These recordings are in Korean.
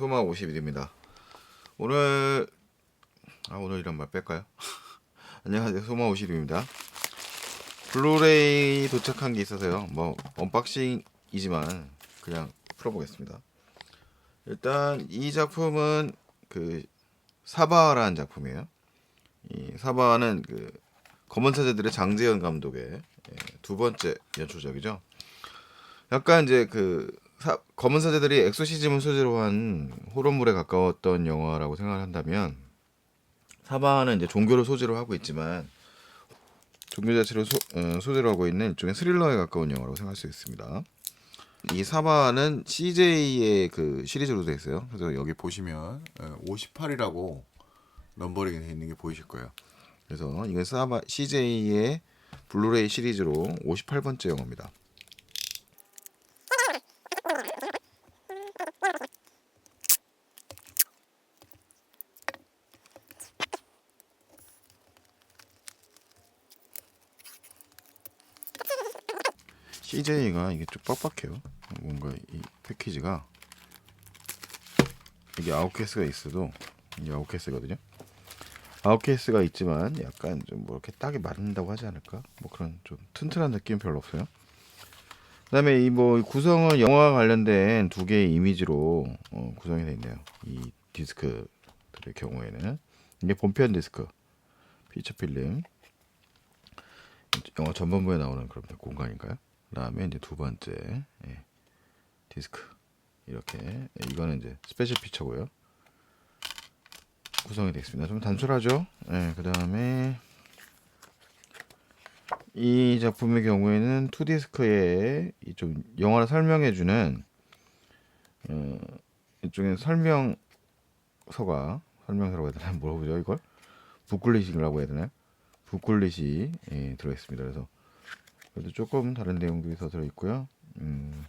소마 51입니다. 오늘 아 오늘이란 말 뺄까요? 안녕하세요. 소마 51입니다. 블루레이 도착한 게 있어서요. 뭐 언박싱이지만 그냥 풀어보겠습니다. 일단 이 작품은 그 사바라는 작품이에요. 이 사바는 그 검은 사제들의 장재현 감독의 예, 두 번째 연출작이죠. 약간 이제 그 사, 검은 사제들이 엑소시즘을 소재로 한 호러물에 가까웠던 영화라고 생각을 한다면 사바는 이제 종교를 소재로 하고 있지만 종교 자체를 소, 어, 소재로 하고 있는 일종의 스릴러에 가까운 영화라고 생각할 수 있습니다. 이 사바는 CJ의 그 시리즈로 되어 있어요. 그래서 여기 보시면 58이라고 넘버링이 되어 있는 게 보이실 거예요. 그래서 이건 사바 CJ의 블루레이 시리즈로 58번째 영화입니다. CJ가 이게 좀 빡빡해요. 뭔가 이 패키지가 이게 아홉 케이스가 있어도 이게 아홉 케이스거든요. 아홉 케이스가 있지만 약간 좀 뭐 이렇게 딱이 맞는다고 하지 않을까? 뭐 그런 좀 튼튼한 느낌 은 별로 없어요. 그다음에 이 뭐 구성은 영화와 관련된 두 개의 이미지로 어, 구성이 되어 있네요. 이 디스크들의 경우에는 이게 본편 디스크, 피처 필름, 영화 전반부에 나오는 그런 공간인가요? 그다음에 이제 두 번째 예, 디스크 이렇게 예, 이거는 이제 스페셜 피처고요. 구성이 되어 있습니다. 좀 단순하죠. 예, 그 다음에 이 작품의 경우에는 투 디스크에 이좀 영화를 설명해주는 어, 이쪽에 설명서가 설명서라고 해야 되나 그러죠 이걸 북글리시라고 해야 되나요? 북글리시 예, 들어 있습니다. 그래서 그래도 조금 다른 내용들이 더 들어 있고요. 음,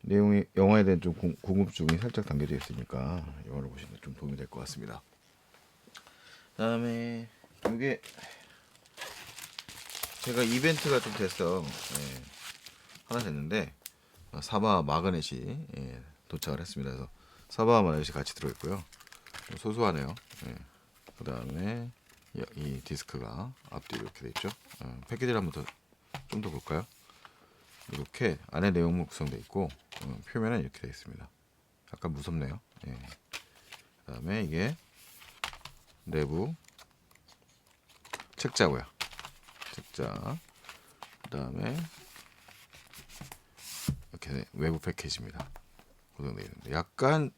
내용이 영화에 대한 좀 공- 궁금증이 살짝 담겨져 있으니까 영화를 보시면 좀 도움이 될 것 같습니다. 그다음에 이게 제가 이벤트가 좀 됐어. 예, 하나 됐는데 어, 사바 마그넷이 예, 도착을 했습니다. 그래서 사바 마그넷이 같이 들어 있고요. 좀 소소하네요. 예. 그다음에 이, 이 디스크가 앞뒤 이렇게 돼 있죠. 어, 패키지를 한번 더 좀 더 볼까요? 이렇게 안에 내용물 구성되어 있고 어, 표면은 이렇게 되어 있습니다. 약간 무섭네요. 예. 그 다음에 이게 내부 책자고요. 책자. 그 다음에 이렇게 외부 패키지입니다. 구성되어 있는데 약간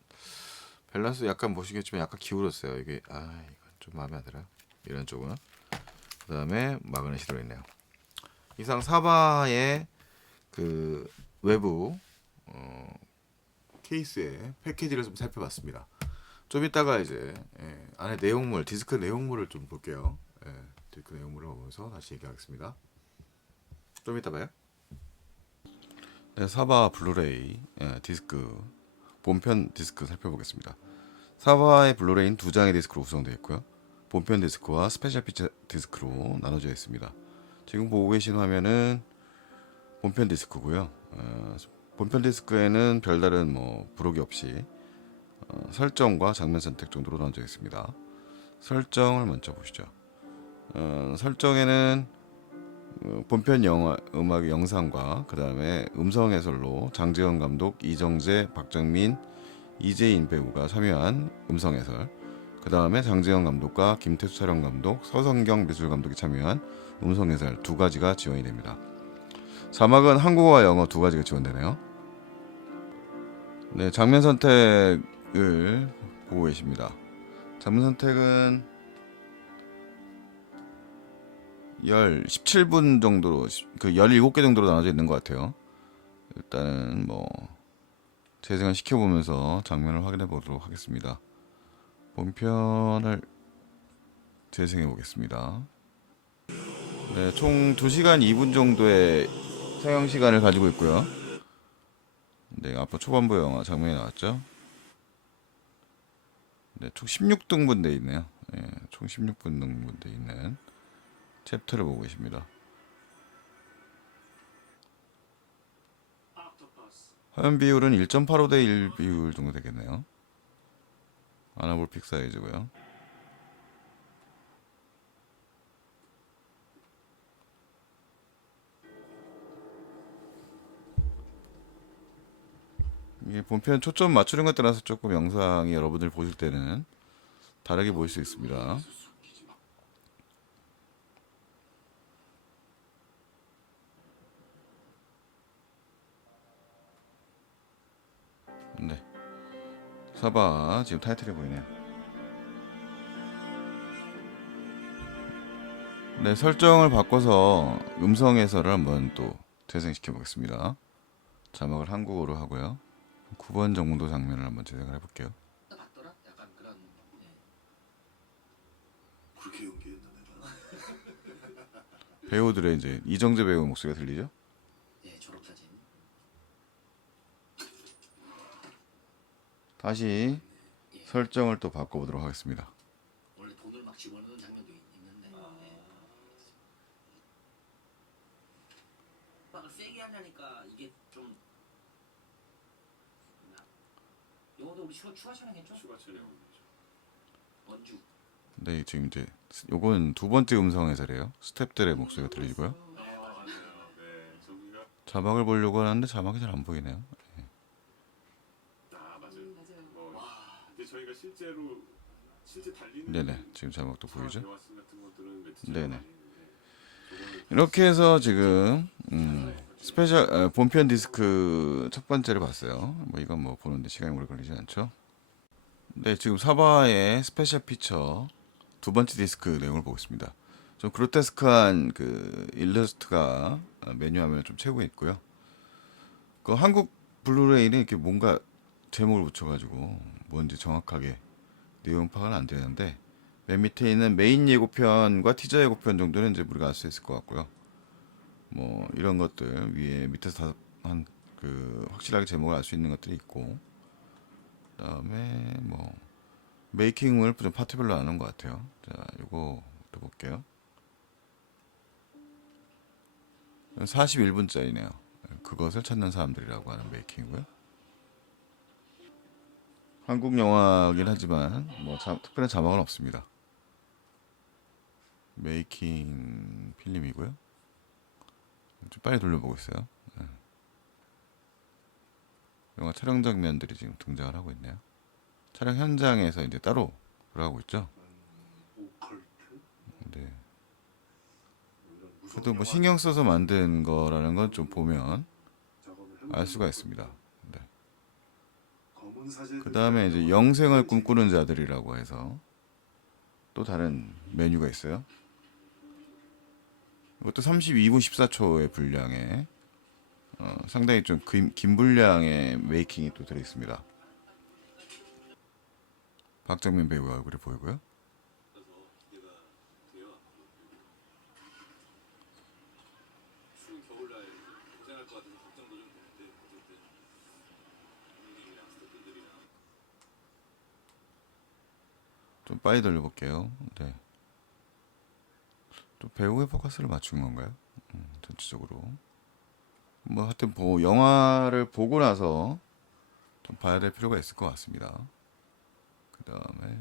밸런스 약간 보시겠지만 약간 기울었어요. 이게 아 이건 좀 마음에 안 들어요. 이런 쪽은. 그 다음에 마그넷이 들어있네요. 이상 사바의 그 외부 어, 케이스의 패키지를 좀 살펴봤습니다. 좀 이따가 이제 예, 안에 내용물 디스크 내용물을 좀 볼게요. 예, 디스크 내용물을 보면서 다시 얘기하겠습니다. 좀 이따 봐요. 네, 사바 블루레이 예, 디스크 본편 디스크 살펴보겠습니다. 사바의 블루레이는 두 장의 디스크로 구성되어 있고요. 본편 디스크와 스페셜 피처 디스크로 나눠져 있습니다. 지금 보고 계신 화면은 본편 디스크고요. 어, 본편 디스크에는 별다른 뭐 부록이 없이 어, 설정과 장면 선택 정도로 나눠져 있습니다. 설정을 먼저 보시죠. 어, 설정에는 어, 본편 영화 음악 영상과 그 다음에 음성 해설로 장재현 감독, 이정재, 박정민, 이재인 배우가 참여한 음성 해설. 그 다음에 장재현 감독과 김태수 촬영 감독, 서성경 미술 감독이 참여한 음성 해설 두 가지가 지원이 됩니다. 자막은 한국어와 영어 두 가지가 지원되네요. 네, 장면 선택을 보고 계십니다. 장면 선택은 10, 17분 정도로 그 17개 정도로 나눠져 있는 것 같아요. 일단은 뭐 재생을 시켜보면서 장면을 확인해 보도록 하겠습니다. 본편을 재생해 보겠습니다. 네, 총 2시간 2분 정도의 상영 시간을 가지고 있고요. 네, 앞으로 초반부 영화 장면이 나왔죠. 네, 총 16등분 돼 있네요. 네, 총 16분 등분 돼 있는 챕터를 보고 계십니다. 화면 비율은 1.85대 1 비율 정도 되겠네요. 아나볼픽 사이즈고요. 이게 본편 초점 맞추는 것 따라서 조금 영상이 여러분들 보실 때는 다르게 보일 수 있습니다. 사바 지금 타이틀이 보이네요. 네, 설정을 바꿔서 음성 해설을 한번 또 재생시켜 보겠습니다. 자막을 한국어로 하고요. 9번 정도 장면을 한번 재생을 해볼게요. 배우들의 이제 이정재 배우 목소리가 들리죠? 예, 졸업 사진. 다시 설정을 또 바꿔보도록 하겠습니다. 원래 돈을 막 집어넣는 장면도 있- 있는데. 예. 빡을 세게 하려니까 이게 좀 이것도 우리 추가, 추가 촬영했죠? 추가 촬영이죠. 원주. 네, 지금 이제 요건 두 번째 음성 해설이에요. 스탭들의 목소리가 들리고요. 아. 네 저기가 자막을 보려고 하는데 자막이 잘 안 보이네요. 아 맞아요. 뭐 이제 저희가 실제로 실제 달리는 네네, 지금 자막도 보이죠? 네네. 이렇게 해서 지금 음, 스페셜 어, 본편 디스크 첫 번째를 봤어요. 뭐 이건 뭐 보는데 시간이 오래 걸리지 않죠? 네, 지금 사바의 스페셜 피처 두 번째 디스크 내용을 보고 있습니다. 좀 그로테스크한 그 일러스트가 어, 메뉴 화면에 좀 채우고 있고요. 그 한국 블루레이는 이렇게 뭔가 제목을 붙여가지고 뭔지 정확하게 내용 파악은 안 되는데 맨 밑에 있는 메인 예고편과 티저 예고편 정도는 이제 우리가 알 수 있을 것 같고요. 뭐 이런 것들 위에 밑에서 한 그 확실하게 제목을 알 수 있는 것들이 있고 그다음에 뭐 메이킹을 좀 파트별로 나눈 것 같아요. 자, 요거 또 볼게요. 41분짜리네요. 그것을 찾는 사람들이라고 하는 메이킹이고요. 한국 영화긴 하지만 뭐 자- 특별한 자막은 없습니다. 메이킹 필름이고요. 좀 빨리 돌려보고 있어요. 네. 영화 촬영 장면들이 지금 등장을 하고 있네요. 촬영 현장에서 이제 따로 돌아가고 있죠. 네. 그래도 뭐 신경 써서 만든 거라는 건 좀 보면 알 수가 있습니다. 그 다음에 이제 영생을 꿈꾸는 자들이라고 해서 또 다른 메뉴가 있어요. 이것도 32분 14초의 분량에 어, 상당히 좀 긴, 긴 분량의 메이킹이 또 들어 있습니다. 박정민 배우의 얼굴이 보이고요. 추운 겨울날 고생할 것 같아서 걱정도 좀 되는데 어쨌든 감독님이랑 스태프들이랑 좀 빨리 돌려볼게요. 네. 또 배우의 포커스를 맞춘 건가요? 음, 전체적으로. 뭐 하여튼 뭐 영화를 보고 나서 좀 봐야 될 필요가 있을 것 같습니다. 그 다음에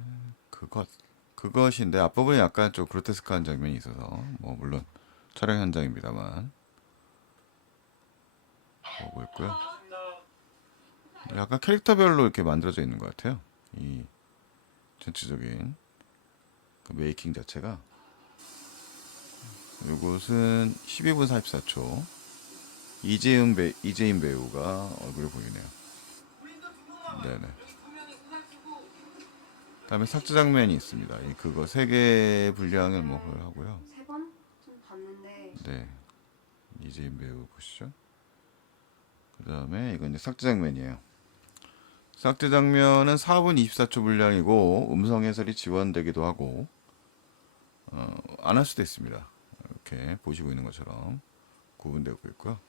그것 그것인데 앞부분이 약간 좀 그로테스크한 장면이 있어서 뭐 물론 촬영 현장입니다만 보고 있고요. 약간 캐릭터별로 이렇게 만들어져 있는 것 같아요. 이 전체적인 그 메이킹 자체가 이곳은 12분 44초 이재은 배 이재인 배우가 얼굴을 보이네요. 네네. 다음에 삭제 장면이 있습니다. 이 그거 세 개 분량을 뭐 그걸 하고요. 세 번 좀 봤는데 네. 이재인 배우 보시죠. 그 다음에 이건 이제 삭제 장면이에요. 삭제 장면은 4분 24초 분량이고 음성 해설이 지원되기도 하고 어, 안 할 수도 있습니다. 이렇게 보시고 있는 것처럼 구분되고 있고요.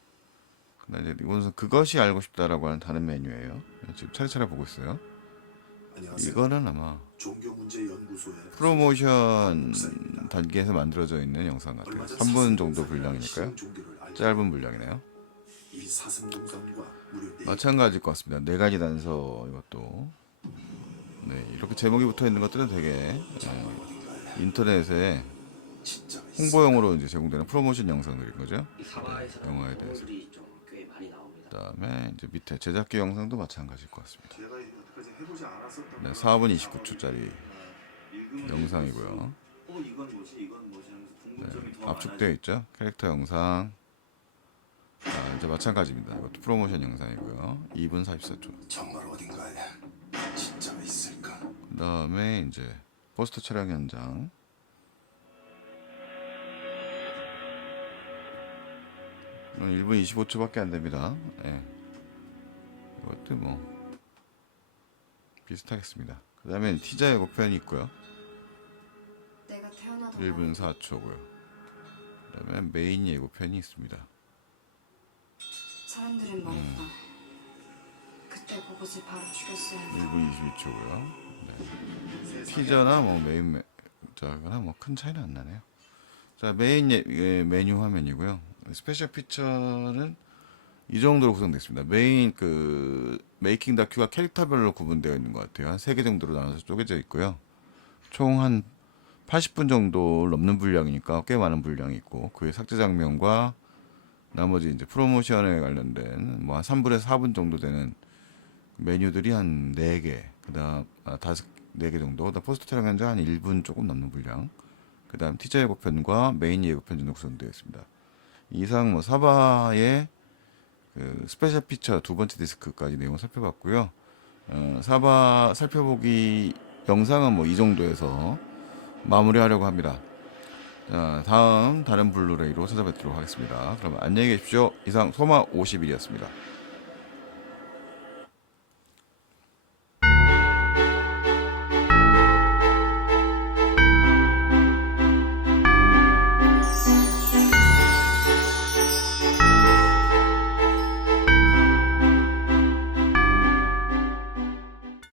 그다음 이제 이것은 그것이 알고 싶다라고 하는 다른 메뉴예요. 지금 차례차례 보고 있어요. 안녕하세요. 이거는 아마 종교문제연구소의 프로모션 단계에서 만들어져 있는 영상 같아요. 3분 정도 분량이니까요. 짧은 분량이네요. 이 사슴 동상과 무료 네 마찬가지일 것 같습니다. 네 가지 단서 이것도 네 이렇게 제목이 붙어 있는 것들은 되게 예, 인터넷에 진짜 홍보용으로 이제 제공되는 프로모션 영상들인 거죠. 이 사바에서 영화에 대해서. 동물들이 좀 꽤 많이 나옵니다. 그다음에 이제 밑에 제작기 영상도 마찬가지일 것 같습니다. 제가 여태까지 해보지 않았었던 네, 거라 4분 29초짜리 읽으면 영상이고요. 어 이건 뭐지 이건 뭐지 하면서 궁금점이 더 네, 압축되어 있죠. 캐릭터 영상. 자, 이제 마찬가지입니다. 이것도 프로모션 영상이고요. 2분 44초. 정말 어딘가에 진짜가 있을까? 그다음에 이제 포스터 촬영 현장. 이건 1분 25초밖에 안 됩니다. 예. 이것도 뭐 비슷하겠습니다. 그다음에 티자 예고편이 있고요. 내가 태어나던 1분 날 4초고요. 그다음에 메인 예고편이 있습니다. 사람들은 말했다. 그때 그것을 바로 죽였어야 한다. 1분 22초고요. 네. 티저나 뭐 메인 메, 자거나 뭐 큰 차이는 안 나네요. 자 메인 예, 예, 메뉴 화면이고요. 스페셜 피처는 이 정도로 구성됐습니다. 메인 그 메이킹 다큐가 캐릭터별로 구분되어 있는 것 같아요. 한 세 개 정도로 나눠서 쪼개져 있고요. 총 한 80분 정도 넘는 분량이니까 꽤 많은 분량이 있고 그의 삭제 장면과 나머지 이제 프로모션에 관련된 뭐 한 3분에서 4분 정도 되는 메뉴들이 한 4개, 그다음 아, 다섯 4개 정도, 그다음 포스트 촬영 현장 한 1분 조금 넘는 분량, 그다음 티저 예고편과 메인 예고편 정도 구성되어 있습니다. 이상 뭐 사바의 그 스페셜 피처 두 번째 디스크까지 내용을 살펴봤고요. 어, 사바 살펴보기 영상은 뭐 이 정도에서 마무리하려고 합니다. 자, 다음 다른 블루레이로 찾아뵙도록 하겠습니다. 그럼 안녕히 계십시오. 이상 소마 50일이었습니다.